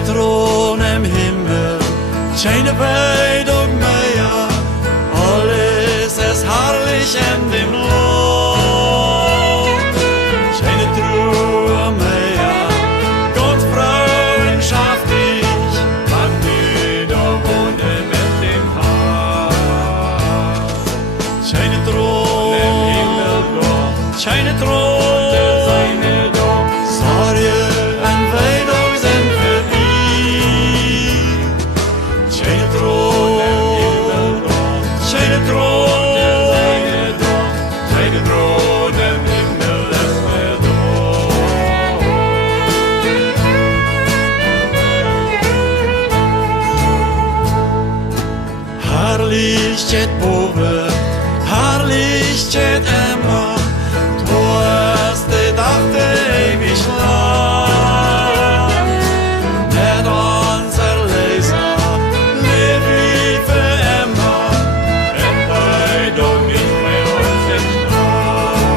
Keine Thron im Himmel, keine Weidung mehr, alles ist herrlich in dem Land. Keine Truhe mehr, Gott freundschaftlich, wann die da wohnen mit dem Haar. Keine Thron im Himmel, keine Thron. Herrlichkeit boven, Herrlichkeit immer, du hast die Dachte ewig lang. Mit unser Leser lebt wie für immer, wenn Weidung nicht mehr uns entstand.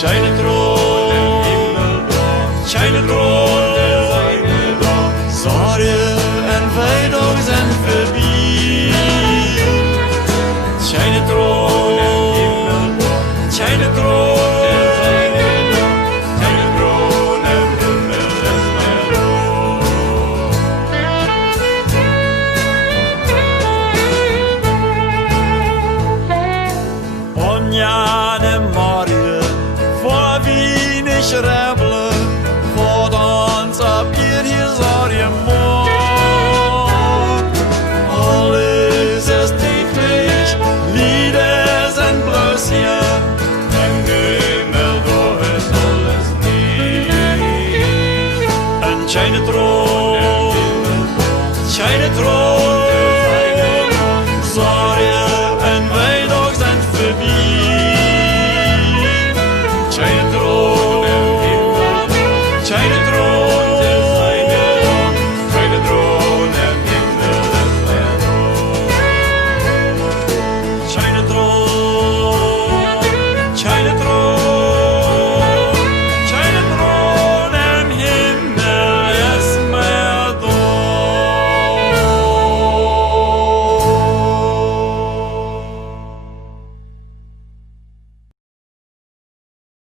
Keine Thron im Himmel, keine Thron der Seine da, Sorge und Weidung sind vorbei. Keine Thron im Himmel, keine Thron der Seine da, keine Thron im Himmel ist mehr da. Und ja,